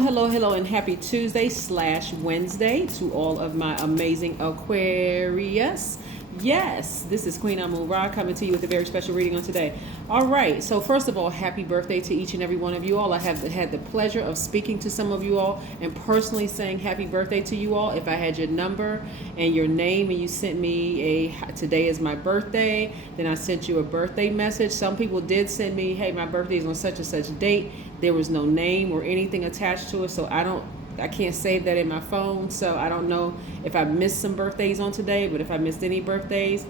Hello, and happy Tuesday/Wednesday to all of my amazing Aquarius. Yes, this is Queen Amun Ra coming to you with a very special reading on today. All right, so first of all, happy birthday to each and every one of you all. I have had the pleasure of speaking to some of you all and personally saying happy birthday to you all. If I had your number and your name and you sent me today is my birthday, then I sent you a birthday message. Some people did send me, hey, my birthday is on such and such date. There was no name or anything attached to it, so I can't save that in my phone, so I don't know if I missed some birthdays on today, but if I missed any birthdays,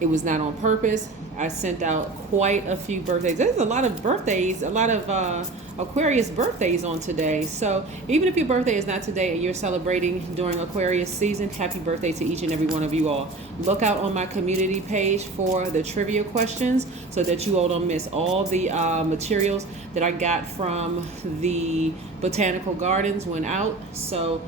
it was not on purpose. I sent out quite a few birthdays. There's a lot of birthdays, a lot of Aquarius birthdays on today. So even if your birthday is not today and you're celebrating during Aquarius season, happy birthday to each and every one of you all. Look out on my community page for the trivia questions so that you all don't miss all the materials that I got from the botanical gardens went out. So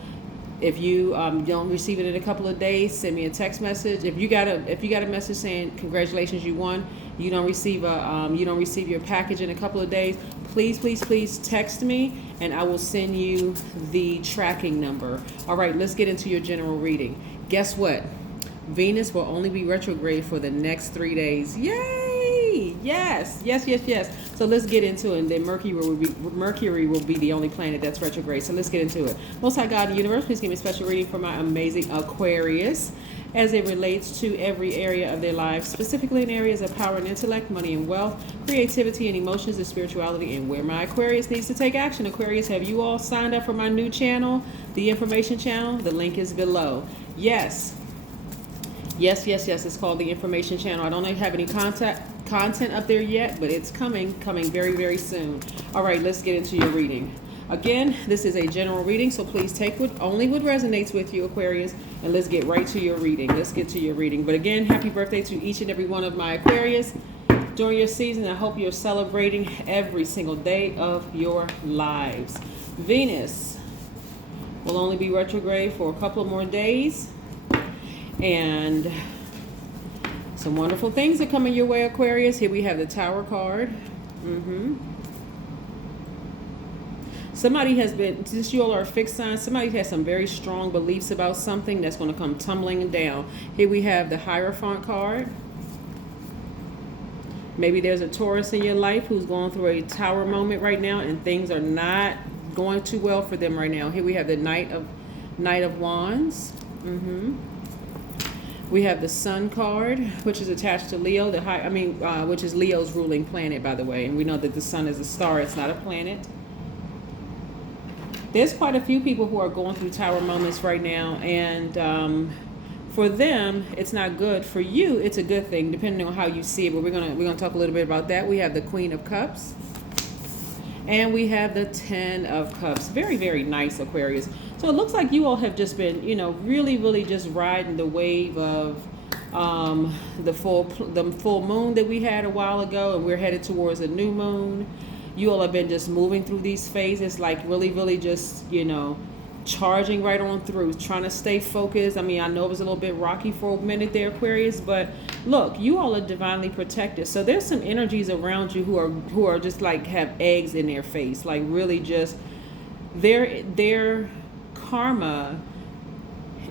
if you don't receive it in a couple of days, send me a text message. If you got a message saying congratulations, you won, you don't receive your package in a couple of days, please text me and I will send you the tracking number. All right, let's get into your general reading. Guess what? Venus will only be retrograde for the next 3 days. Yay! Yes. So let's get into it. And then Mercury will be the only planet that's retrograde. So let's get into it. Most High God, the universe, please give me a special reading for my amazing Aquarius as it relates to every area of their lives, specifically in areas of power and intellect, money and wealth, creativity and emotions and spirituality, and where my Aquarius needs to take action. Aquarius, have you all signed up for my new channel, the information channel? The link is below. Yes, it's called the Information Channel. I don't have any content up there yet, but it's coming very, very soon. All right, let's get into your reading. Again, this is a general reading, so please take only what resonates with you, Aquarius, and let's get right to your reading. But again, happy birthday to each and every one of my Aquarius during your season. I hope you're celebrating every single day of your lives. Venus will only be retrograde for a couple of more days. And some wonderful things are coming your way, Aquarius. Here we have the Tower card. Somebody has been, since you all are a fixed sign, somebody has some very strong beliefs about something that's going to come tumbling down. Here we have the Hierophant card. Maybe there's a Taurus in your life who's going through a Tower moment right now and things are not going too well for them right now. Here we have the Knight of Wands. We have the Sun card, which is attached to Leo, which is Leo's ruling planet, by the way. And we know that the Sun is a star, it's not a planet. There's quite a few people who are going through Tower moments right now, and for them, it's not good. For you, it's a good thing, depending on how you see it. But we're gonna talk a little bit about that. We have the Queen of Cups, and we have the Ten of Cups. Very, very nice, Aquarius. So it looks like you all have just been, really just riding the wave of the full moon that we had a while ago, and we're headed towards a new moon. You all have been just moving through these phases, like really just, charging right on through, trying to stay focused. I know it was a little bit rocky for a minute there, Aquarius, but look, you all are divinely protected. So there's some energies around you who are just like have eggs in their face, like really just their karma.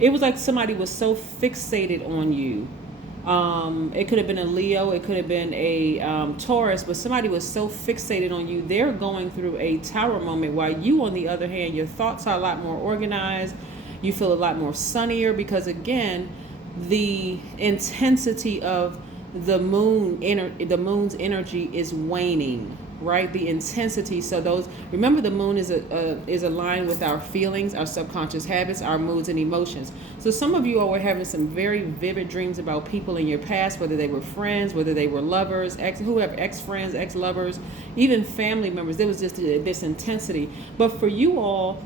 It was like somebody was so fixated on you. It could have been a Leo, it could have been a Taurus, but somebody was so fixated on you. They're going through a Tower moment, while you, on the other hand, your thoughts are a lot more organized. You feel a lot more sunnier because, again, the intensity of the moon's energy is waning, right? The intensity. So remember, the moon is aligned with our feelings, our subconscious habits, our moods and emotions. So some of you all were having some very vivid dreams about people in your past, whether they were friends, whether they were lovers, ex-friends, ex-lovers, even family members. There was just this intensity. But for you all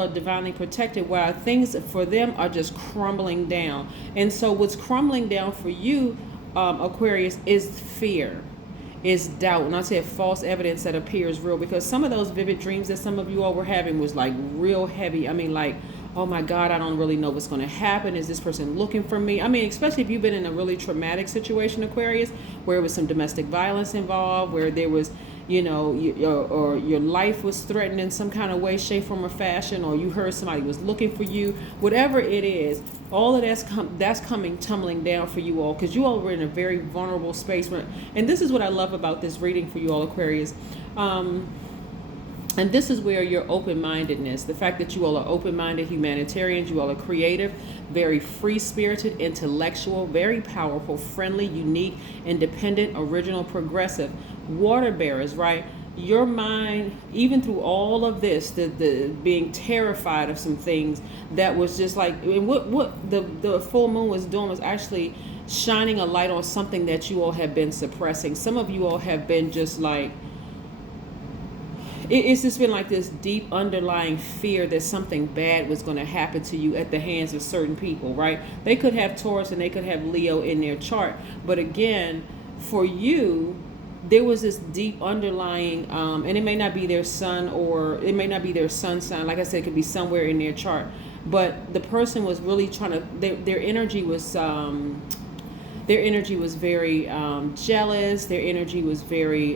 are divinely protected, while things for them are just crumbling down. And so what's crumbling down for you, Aquarius, is fear, is doubt. And I said false evidence that appears real, because some of those vivid dreams that some of you all were having was like real heavy. Like, oh my God, I don't really know what's going to happen. Is this person looking for me? Especially if you've been in a really traumatic situation, Aquarius, where there was some domestic violence involved, where there was or your life was threatened in some kind of way, shape, form, or fashion, or you heard somebody was looking for you, whatever it is, all of that's coming tumbling down for you all, because you all were in a very vulnerable space. And this is what I love about this reading for you all, Aquarius. And this is where your open-mindedness, the fact that you all are open-minded humanitarians, you all are creative, very free-spirited, intellectual, very powerful, friendly, unique, independent, original, progressive, water bearers, right? Your mind, even through all of this, the being terrified of some things, that was just like, and what the full moon was doing was actually shining a light on something that you all have been suppressing. Some of you all have been just like, it's just been like this deep underlying fear that something bad was going to happen to you at the hands of certain people, right? They could have Taurus and they could have Leo in their chart. But again, for you, there was this deep underlying, and it may not be their sun, or it may not be their sun sign. Like I said, it could be somewhere in their chart. But the person was really trying to, their energy was... their energy was very jealous. Their energy was very,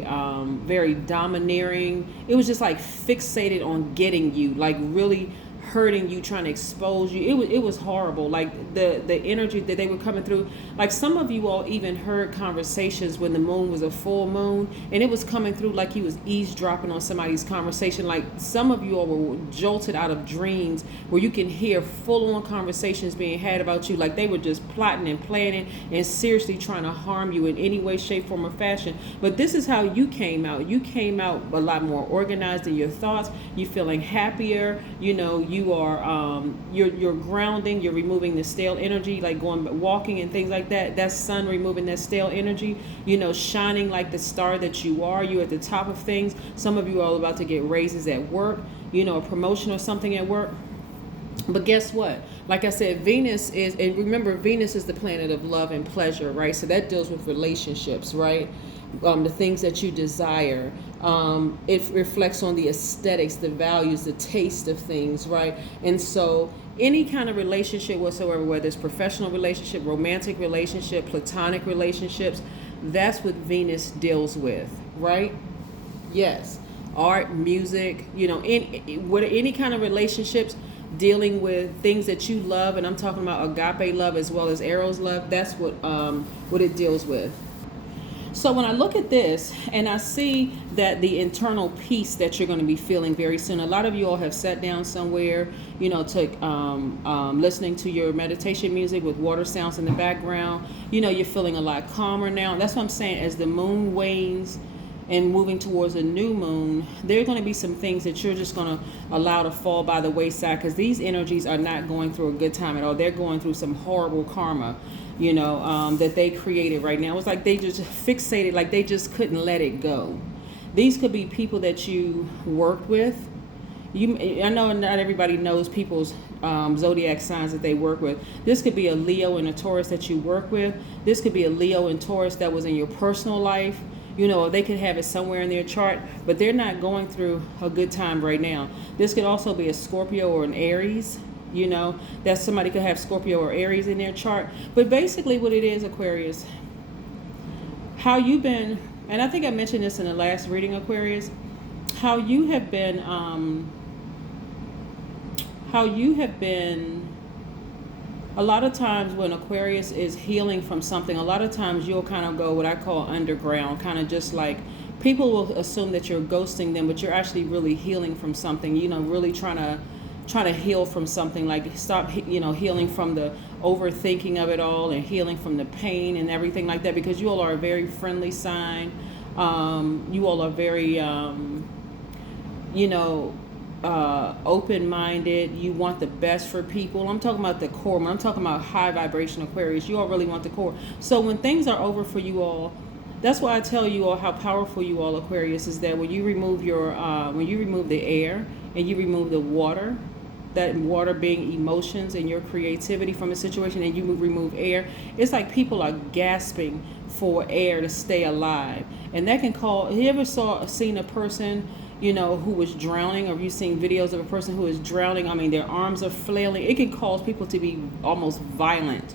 very domineering. It was just like fixated on getting you, like really hurting you, trying to expose you. It was horrible. Like the energy that they were coming through. Like some of you all even heard conversations when the moon was a full moon, and it was coming through like he was eavesdropping on somebody's conversation. Like some of you all were jolted out of dreams where you can hear full-on conversations being had about you, like they were just plotting and planning and seriously trying to harm you in any way, shape, form, or fashion. But this is how you came out. You came out a lot more organized in your thoughts. You feeling happier. You are you're grounding. You're removing the stale energy, like walking and things like that. That's sun removing that stale energy. Shining like the star that you are. You're at the top of things. Some of you are all about to get raises at work. A promotion or something at work. But guess what? Like I said, Venus is, and remember, Venus is the planet of love and pleasure, right? So that deals with relationships, right? The things that you desire. It reflects on the aesthetics, the values, the taste of things, right? And so any kind of relationship whatsoever, whether it's professional relationship, romantic relationship, platonic relationships, that's what Venus deals with, right? Yes. Art, music, any kind of relationships dealing with things that you love, and I'm talking about agape love as well as eros love. That's what it deals with. So when I look at this and I see that the internal peace that you're going to be feeling very soon, a lot of you all have sat down somewhere, listening to your meditation music with water sounds in the background. You're feeling a lot calmer now. That's what I'm saying. As the moon wanes and moving towards a new moon, there are going to be some things that you're just going to allow to fall by the wayside, because these energies are not going through a good time at all. They're going through some horrible karma, that they created right now. It's like they just fixated, like they just couldn't let it go. These could be people that you worked with. I know not everybody knows people's zodiac signs that they work with. This could be a Leo and a Taurus that you work with. This could be a Leo and Taurus that was in your personal life. They could have it somewhere in their chart, but they're not going through a good time right now. This could also be a Scorpio or an Aries, that somebody could have Scorpio or Aries in their chart. But basically what it is, Aquarius, how you've been, and I think I mentioned this in the last reading, Aquarius, how you have been, a lot of times when Aquarius is healing from something, a lot of times you'll kind of go what I call underground, kind of just like people will assume that you're ghosting them, but you're actually really healing from something, really trying to heal from something, like stop, healing from the overthinking of it all and healing from the pain and everything like that, because you all are a very friendly sign. You all are very, open-minded. You want the best for people. I'm talking about the core. When I'm talking about high vibration Aquarius, you all really want the core. So when things are over for you all, that's why I tell you all how powerful you all, Aquarius, is that when you remove the air and you remove the water, that water being emotions and your creativity from a situation, and you remove air, it's like people are gasping for air to stay alive. And that can call, you ever seen a person, who was drowning, or have you seen videos of a person who is drowning? I mean, their arms are flailing. It can cause people to be almost violent,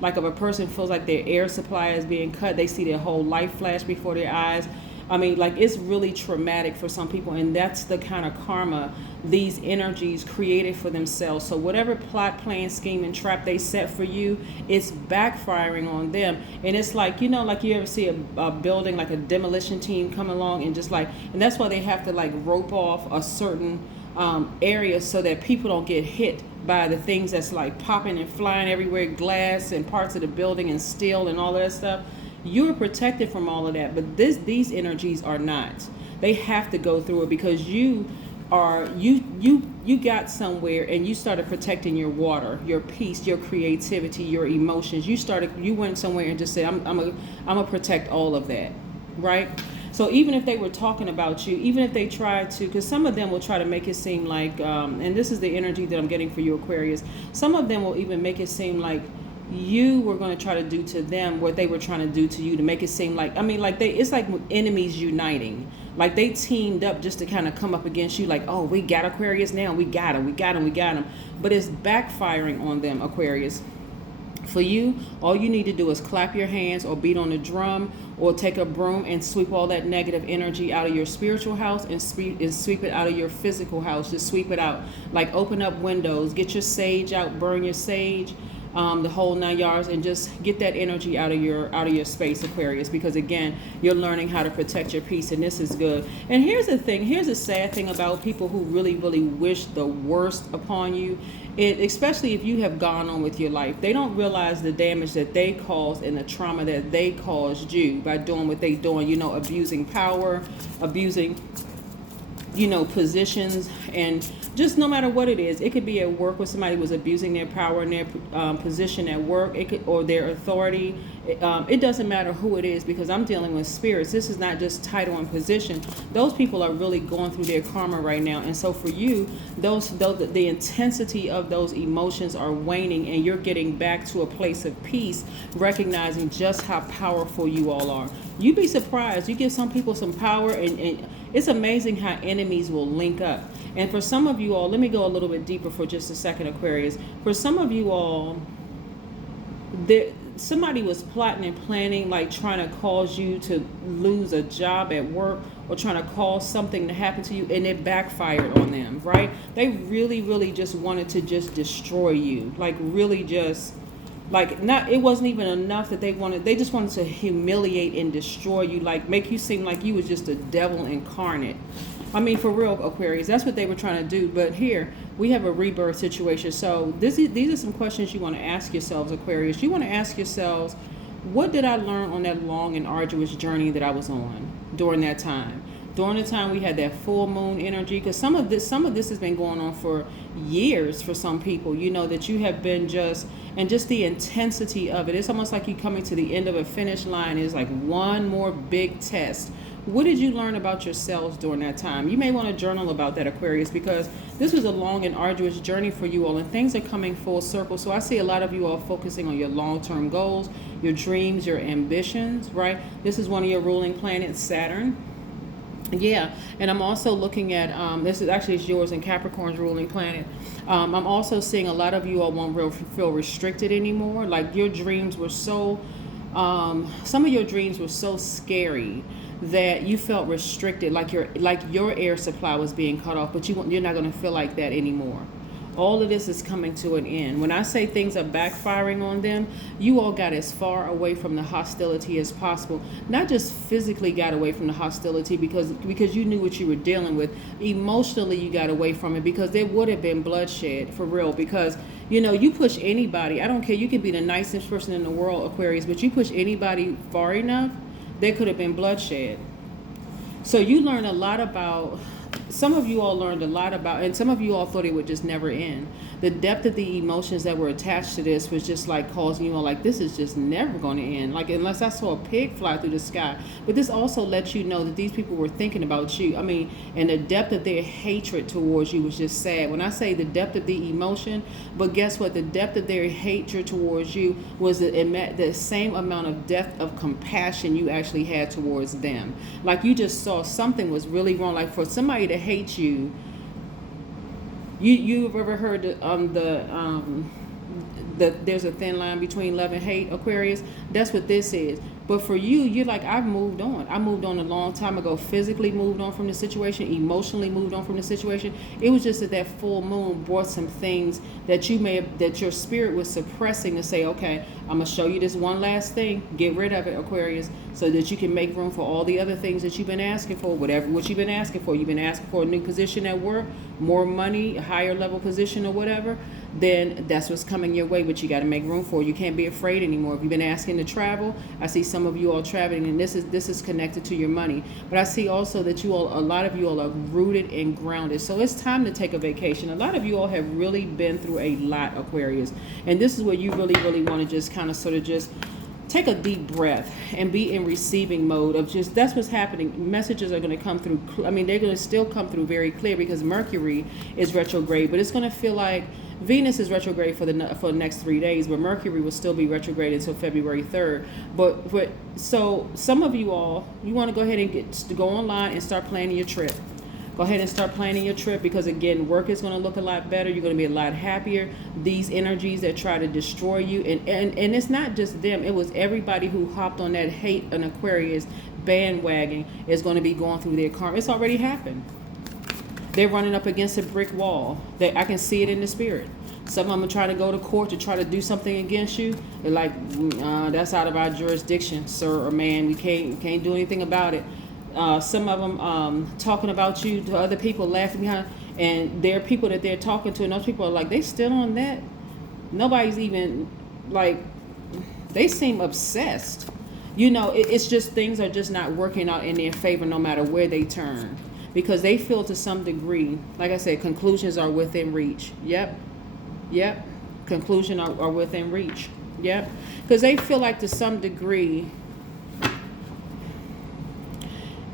like if a person feels like their air supply is being cut, they see their whole life flash before their eyes. I mean, like, it's really traumatic for some people, and that's the kind of karma these energies created for themselves. So whatever plot, plan, scheme, and trap they set for you, it's backfiring on them. And it's like, you know, like you ever see a building, like a demolition team come along and just like, and that's why they have to like rope off a certain area so that people don't get hit by the things that's like popping and flying everywhere, glass and parts of the building and steel and all that stuff. You're protected from all of that, but these energies are not. They have to go through it because you got somewhere and you started protecting your water, your peace, your creativity, your emotions. You went somewhere and just said, I'm gonna protect all of that, right? So even if they were talking about you, even if they tried to, because some of them will try to make it seem like, and this is the energy that I'm getting for you, Aquarius, some of them will even make it seem like you were going to try to do to them what they were trying to do to you, to make it seem like, I mean, like it's like enemies uniting. Like they teamed up just to kind of come up against you, like, oh, we got Aquarius now, we got him. But it's backfiring on them, Aquarius. For you, all you need to do is clap your hands or beat on the drum or take a broom and sweep all that negative energy out of your spiritual house and sweep it out of your physical house. Just sweep it out. Like open up windows, get your sage out, burn your sage, the whole 9 yards, and just get that energy out of your space, Aquarius, because again, you're learning how to protect your peace, and this is good. And here's the thing, here's the sad thing about people who really, really wish the worst upon you. Especially if you have gone on with your life, they don't realize the damage that they caused and the trauma that they caused you by doing what they doing, you know, abusing power, abusing, you know, positions, and just no matter what it is. It could be at work where somebody was abusing their power and their position at work, or their authority. It doesn't matter who it is, because I'm dealing with spirits. This is not just title and position. Those people are really going through their karma right now. And so for you, the intensity of those emotions are waning, and you're getting back to a place of peace, recognizing just how powerful you all are. You'd be surprised. You give some people some power, and it's amazing how enemies will link up. And for some of you all, let me go a little bit deeper for just a second, Aquarius. For some of you all, somebody was plotting and planning, like trying to cause you to lose a job at work, or trying to cause something to happen to you, and it backfired on them, right? They really, really just wanted to just destroy you. Like really just, like, not, it wasn't even enough that they just wanted to humiliate and destroy you, like make you seem like you was just a devil incarnate. I mean, for real, Aquarius, that's what they were trying to do. But here, we have a rebirth situation. So these are some questions you want to ask yourselves, Aquarius. You want to ask yourselves, what did I learn on that long and arduous journey that I was on during that time? During the time we had that full moon energy, because some of this has been going on for years for some people, you know, that you have been just the intensity of it. It's almost like you coming to the end of a finish line. It's like one more big test. What did you learn about yourselves during that time? You may want to journal about that, Aquarius, because this was a long and arduous journey for you all, and things are coming full circle. So I see a lot of you all focusing on your long-term goals, your dreams, your ambitions, right? This is one of your ruling planets, Saturn. Yeah, and I'm also looking at, this is actually yours and Capricorn's ruling planet. I'm also seeing a lot of you all won't feel restricted anymore. Like your dreams were so, some of your dreams were so scary that you felt restricted, like your air supply was being cut off, but you're not going to feel like that anymore. All of this is coming to an end. When I say things are backfiring on them, you all got as far away from the hostility as possible. Not just physically got away from the hostility because you knew what you were dealing with. Emotionally, you got away from it, because there would have been bloodshed, for real. Because, you know, you push anybody, I don't care, you could be the nicest person in the world, Aquarius, but you push anybody far enough, there could have been bloodshed. So you learned a lot about, some of you all learned a lot about, and some of you all thought it would just never end. The depth of the emotions that were attached to this was just like causing you all like, this is just never going to end. Like, unless I saw a pig fly through the sky. But this also lets you know that these people were thinking about you. I mean, and the depth of their hatred towards you was just sad. When I say the depth of the emotion, but guess what? The depth of their hatred towards you was the same amount of depth of compassion you actually had towards them. Like you just saw something was really wrong. Like for somebody to hate you, you've ever heard that there's a thin line between love and hate, Aquarius? That's what this is. But for you, you're like, I've moved on. I moved on a long time ago. Physically moved on from the situation. Emotionally moved on from the situation. It was just that that full moon brought some things that you may have, that your spirit was suppressing to say, okay, I'm gonna show you this one last thing. Get rid of it, Aquarius, so that you can make room for all the other things that you've been asking for. Whatever what you've been asking for. You've been asking for a new position at work, more money, a higher level position, or whatever. Then that's what's coming your way, but you got to make room for it. You can't be afraid anymore. If you've been asking to travel, I see some of you all traveling, and this is connected to your money. But I see also that you all, a lot of you all are rooted and grounded. So it's time to take a vacation. A lot of you all have really been through a lot, Aquarius. And this is where you really, really want to just kind of sort of just take a deep breath and be in receiving mode of just, that's what's happening. Messages are going to come through. I mean, they're going to still come through very clear because Mercury is retrograde, but it's going to feel like Venus is retrograde for the next 3 days, but Mercury will still be retrograde until February 3rd. But so some of you all, you want to go ahead and go online and start planning your trip. Go ahead and start planning your trip because, again, work is going to look a lot better. You're going to be a lot happier. These energies that try to destroy you, and it's not just them. It was everybody who hopped on that hate an Aquarius bandwagon is going to be going through their karma. It's already happened. They're running up against a brick wall. I can see it in the spirit. Some of them are trying to go to court to try to do something against you. They're like, that's out of our jurisdiction, sir or man. We can't do anything about it. Some of them talking about you to other people, laughing behind. And there are people that they're talking to, and those people are like, they still on that? Nobody's even, like, they seem obsessed. You know, it's just things are just not working out in their favor no matter where they turn. Because they feel to some degree, like I said, conclusions are within reach. Yep. Conclusions are within reach. Yep. Because they feel like to some degree,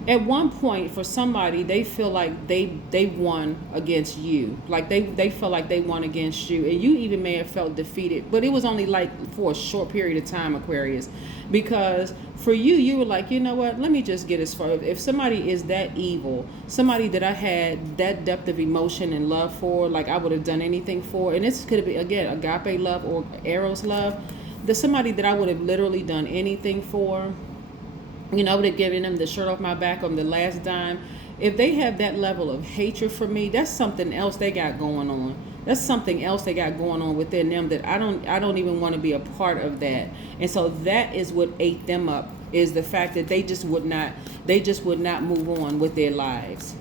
at one point for somebody, they feel like they won against you. Like they feel like they won against you. And you even may have felt defeated. But it was only like for a short period of time, Aquarius. Because for you, you were like, you know what, let me just get as far. If somebody is that evil, somebody that I had that depth of emotion and love for, like I would have done anything for, and this could be, again, agape love or eros love, there's somebody that I would have literally done anything for, you know, I would have given them the shirt off my back on the last dime. If they have that level of hatred for me, that's something else they got going on. That's something else they got going on within them that I don't even want to be a part of that. And so that is what ate them up, is the fact that they just would not move on with their lives.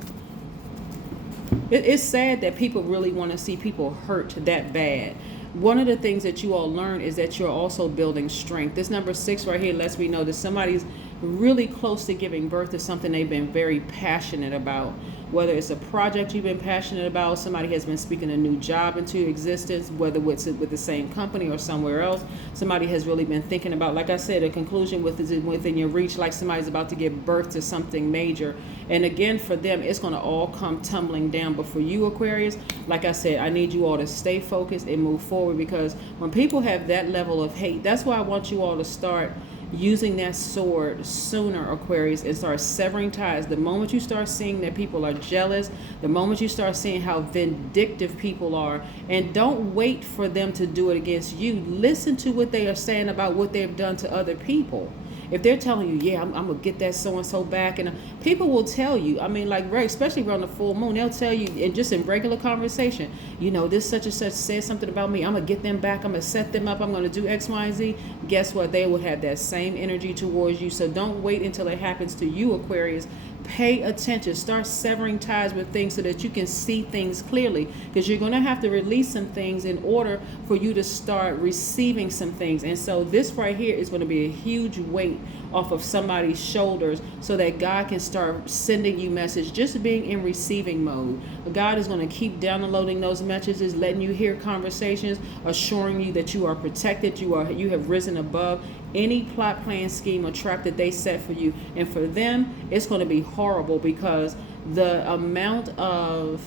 It's sad that people really want to see people hurt that bad. One of the things that you all learn is that you're also building strength. This number 6 right here lets me know that somebody's really close to giving birth to something they've been very passionate about. Whether it's a project you've been passionate about, somebody has been speaking a new job into existence, whether it's with the same company or somewhere else, somebody has really been thinking about, like I said, a conclusion within your reach, like somebody's about to give birth to something major. And again, for them, it's going to all come tumbling down. But for you, Aquarius, like I said, I need you all to stay focused and move forward, because when people have that level of hate, that's why I want you all to start using that sword sooner, Aquarius, and start severing ties. The moment you start seeing that people are jealous, the moment you start seeing how vindictive people are, and don't wait for them to do it against you. Listen to what they are saying about what they've done to other people. If they're telling you, yeah, I'm going to get that so-and-so back, and people will tell you, I mean, like, right, especially around the full moon, they'll tell you, and just in regular conversation, you know, this such and such said something about me, I'm going to get them back, I'm going to set them up, I'm going to do X, Y, and Z. Guess what? They will have that same energy towards you. So don't wait until it happens to you, Aquarius. Pay attention. Start severing ties with things so that you can see things clearly, because you're going to have to release some things in order for you to start receiving some things. And so this right here is going to be a huge weight off of somebody's shoulders, so that God can start sending you messages, just being in receiving mode. God is going to keep downloading those messages, letting you hear conversations, assuring you that you are protected, you have risen above any plot, plan, scheme, or trap that they set for you. And for them, it's going to be horrible, because the amount of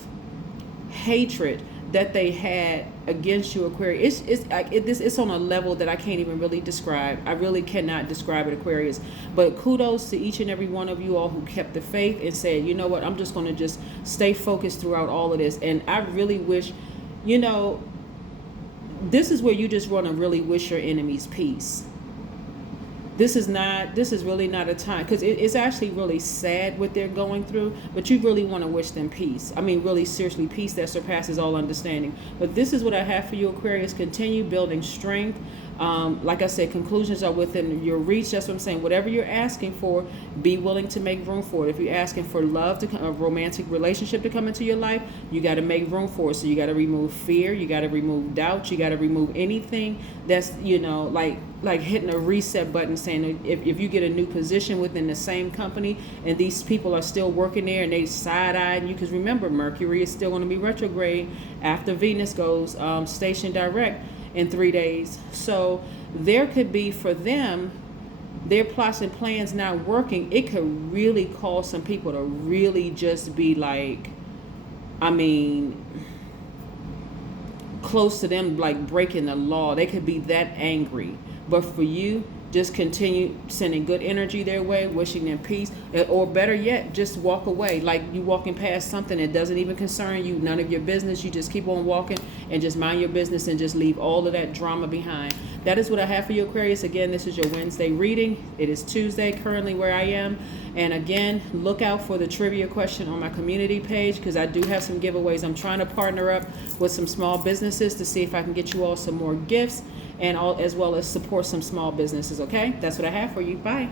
hatred that they had against you, Aquarius, it's on a level that I can't even really describe. I really cannot describe it, Aquarius. But kudos to each and every one of you all who kept the faith and said, you know what, I'm just going to just stay focused throughout all of this. And I really wish, you know, this is where you just want to really wish your enemies peace. this is really not a time, because it's actually really sad what they're going through, but you really want to wish them peace. I mean, really seriously, peace that surpasses all understanding. But this is what I have for you, Aquarius. Continue building strength. Like I said, conclusions are within your reach. That's what I'm saying. Whatever you're asking for, be willing to make room for it. If you're asking for love to come, a romantic relationship to come into your life, you got to make room for it. So you got to remove fear. You got to remove doubt. You got to remove anything that's, like hitting a reset button, saying if you get a new position within the same company and these people are still working there and they side-eyeing you, because remember, Mercury is still going to be retrograde after Venus goes station direct in 3 days. So there could be, for them, their plots and plans not working. It could really cause some people to really just be like, I mean, close to them, like breaking the law. They could be that angry. But for you, just continue sending good energy their way, wishing them peace, or better yet, just walk away. Like you walking past something that doesn't even concern you, none of your business. You just keep on walking and just mind your business and just leave all of that drama behind. That is what I have for you, Aquarius. Again, this is your Wednesday reading. It is Tuesday currently where I am. And again, look out for the trivia question on my community page, because I do have some giveaways. I'm trying to partner up with some small businesses to see if I can get you all some more gifts, and as well as support some small businesses. Okay, that's what I have for you. Bye.